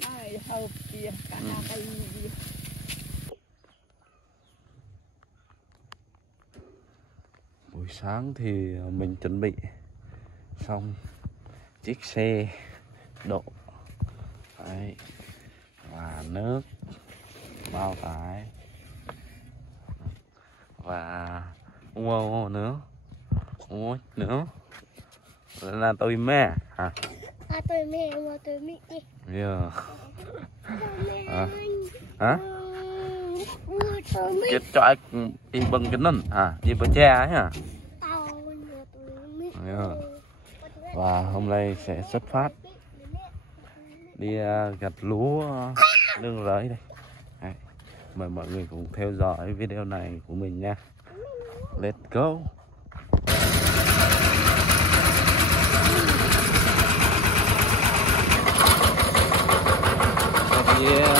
Ai hộp kìa, cả cây gì. Buổi sáng thì mình chuẩn bị xong chiếc xe độ. Đấy. Và nước, bao tải và mua nữa, mua nữa là tôi mẹ hả? Tôi mẹ mua tôi mẹ đi. Yeah. Hả? Chết cho đi bằng cái nân à, đi bằng tre ấy hả? Yeah. Và hôm nay sẽ xuất phát đi gặt lúa nương rẫy đây. Đấy. Mời mọi người cùng theo dõi video này của mình nha. Let's go. Yeah.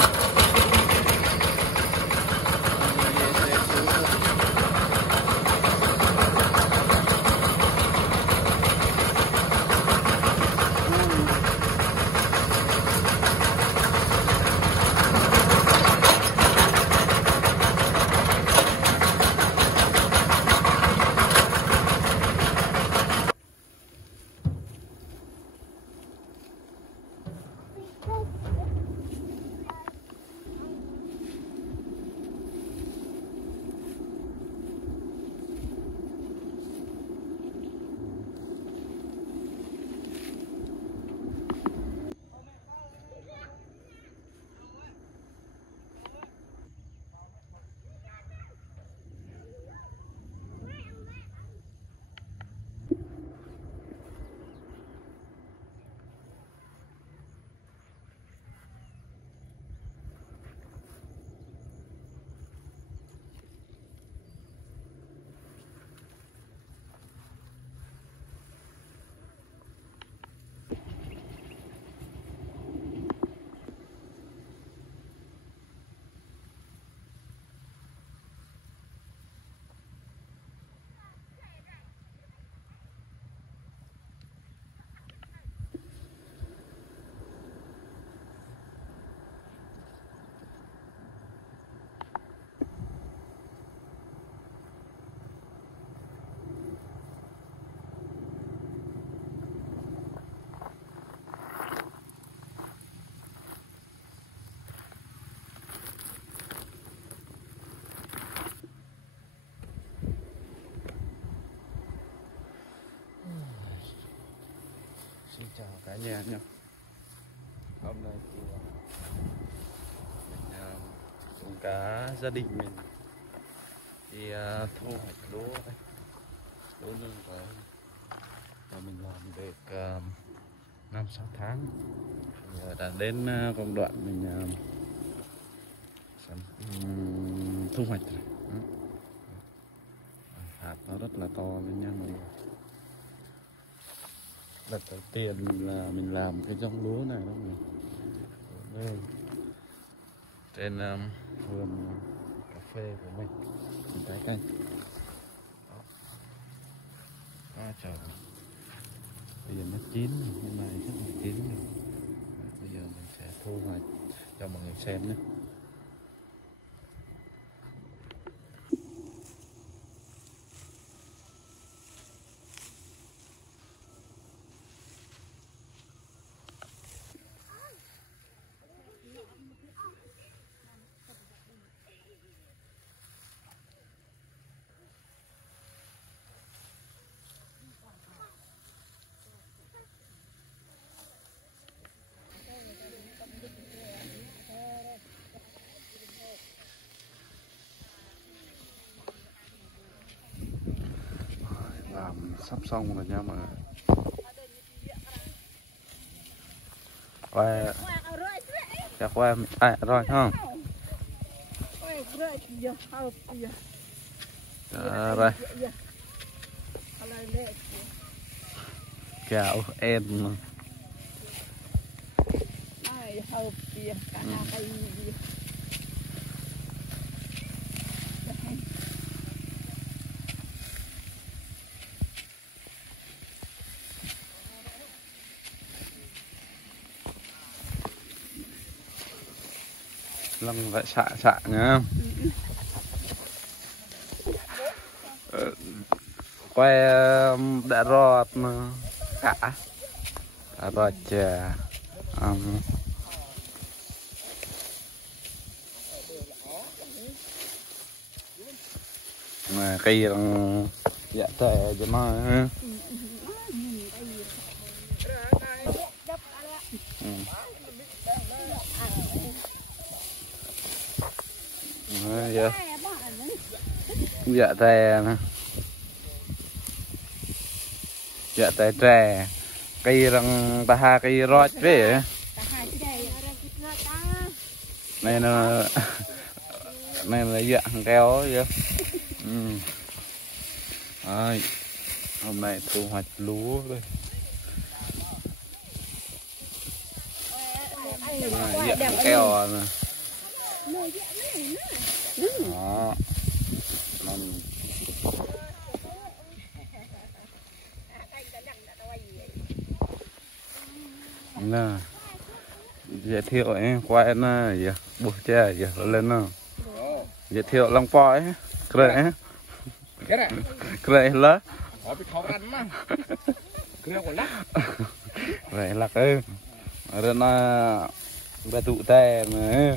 Xin chào cả nhà nhé. Hôm nay thì mình cùng cả gia đình mình đi thu hoạch lúa đây, lúa nương rẫy và mình làm được 5-6 tháng. Giờ đã đến công đoạn mình thu hoạch rồi. Hạt nó rất là to luôn nha mọi người. Lần đầu tiên là mình làm cái giống lúa này đó mình trên vườn cà phê của mình trái cây đó. Trời, bây giờ nó chín, hôm nay rất là chín rồi. Bây giờ mình sẽ thu hoạch cho mọi người xem nhé. Sắp xong rồi nha mọi người. Và chắc qua rồi không? Rồi. Chào em. Ai hộp kìa, cả cây gì. Lăng lại xạ nhá. Quay đã rót cả rót chè mà cây dạ tệ cho nó dạ tè nè, dạ tè tre cây răng ta ha cây rót về này nó này là dạng keo vậy. Đấy, hôm nay thu hoạch lúa đây. Dạng keo nè. Đó. Nè, giới thiệu ấy, quay nó gì, buộc chè gì lên nó. Giới thiệu long po ấy, kệ lá, kệ lạc ơi, rồi nó bé tụ tè mà.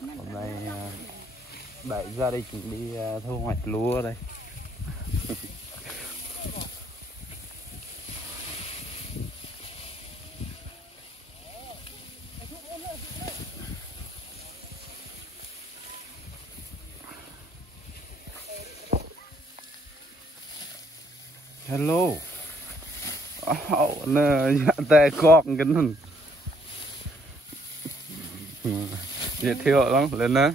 Hôm nay đại gia đình đi thu hoạch lúa đây. Hello. Nè, tay con cái nó. Giới thiệu lắm, lên đó.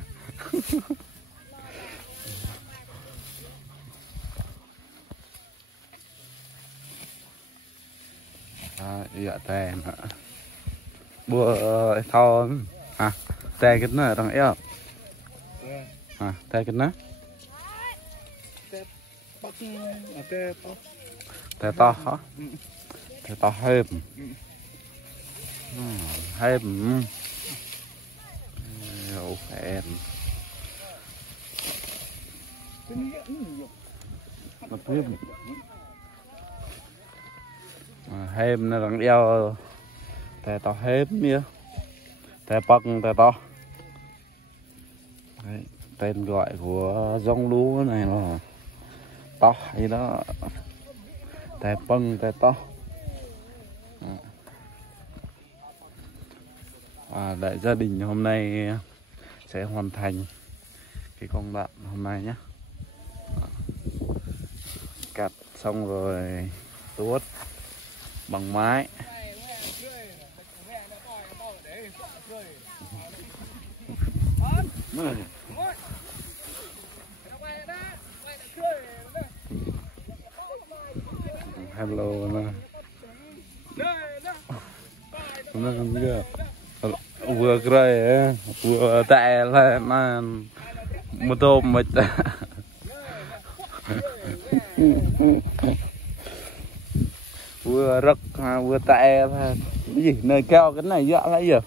Dạ tay nè. Bữa thon tay cái nó thằng eo. Tay cái nó. Tay to hả? Tay to thêm. Thêm. Em nó thêm nó đang đeo tè to thêm nhá, tè băng tè to. Đấy, tên gọi của giống lúa này là to hay đó, tè băng tè to. Đại gia đình hôm nay sẽ hoàn thành cái công đoạn hôm nay nhé. Cắt xong rồi tuốt bằng mái. Hello nè. Nó không biết. Vừa cười vừa tệ là mà một tôm mệt. Vừa rực vừa tệ là cái gì nơi cao cái này dọa lại giờ.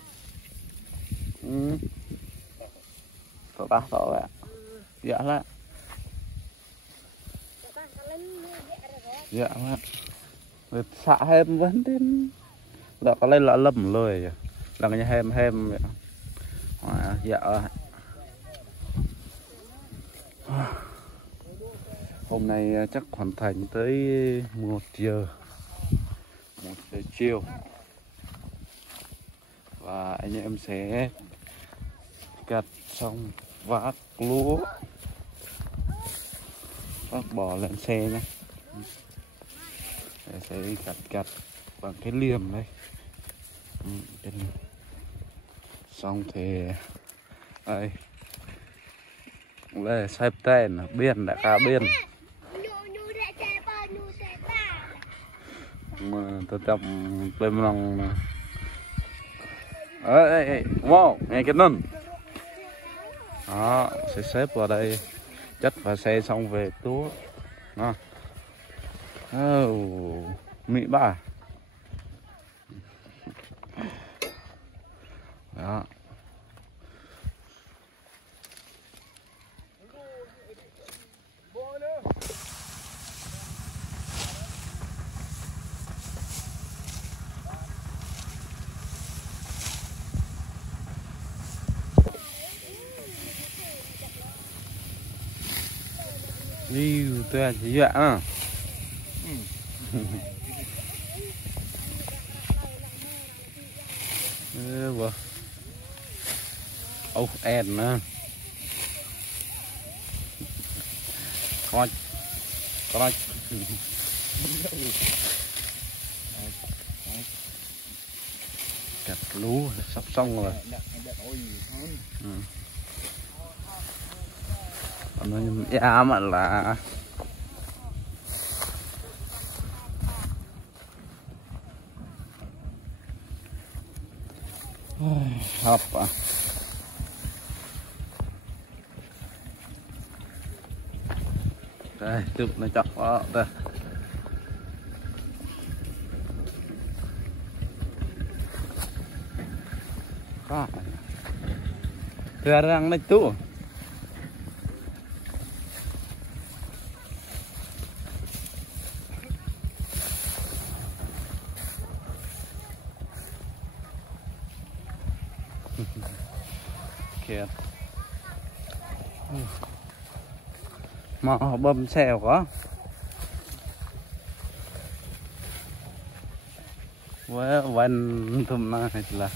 Tao ạ. Dọa lại. Dọa lại. Rồi xạ thêm vẫn đến. Đó có lấy lọ lầm lười rồi. Là cái hem dạ. Hôm nay chắc hoàn thành tới 1 giờ chiều và anh em sẽ cắt xong vác lúa vác bỏ lên xe nhé. Sẽ cắt bằng cái liềm đây. Xong thì đây đây xếp tên biên đã cả biên mà tôi tập bên lòng ấy wow nghe cái nân đó sẽ xếp vào đây chất và xe xong về túa đó. Mỹ bà đó. Đi tôi chỉ vậy à. Vâng. Ốc en nữa. Coi. Cắt lú sắp xong rồi. Còn nó mà là hấp à. Đây chụp nó chọc đó đây. Có thừa răng này tụ. Kìa mà bơm xèo có với vẫn thùm na hay là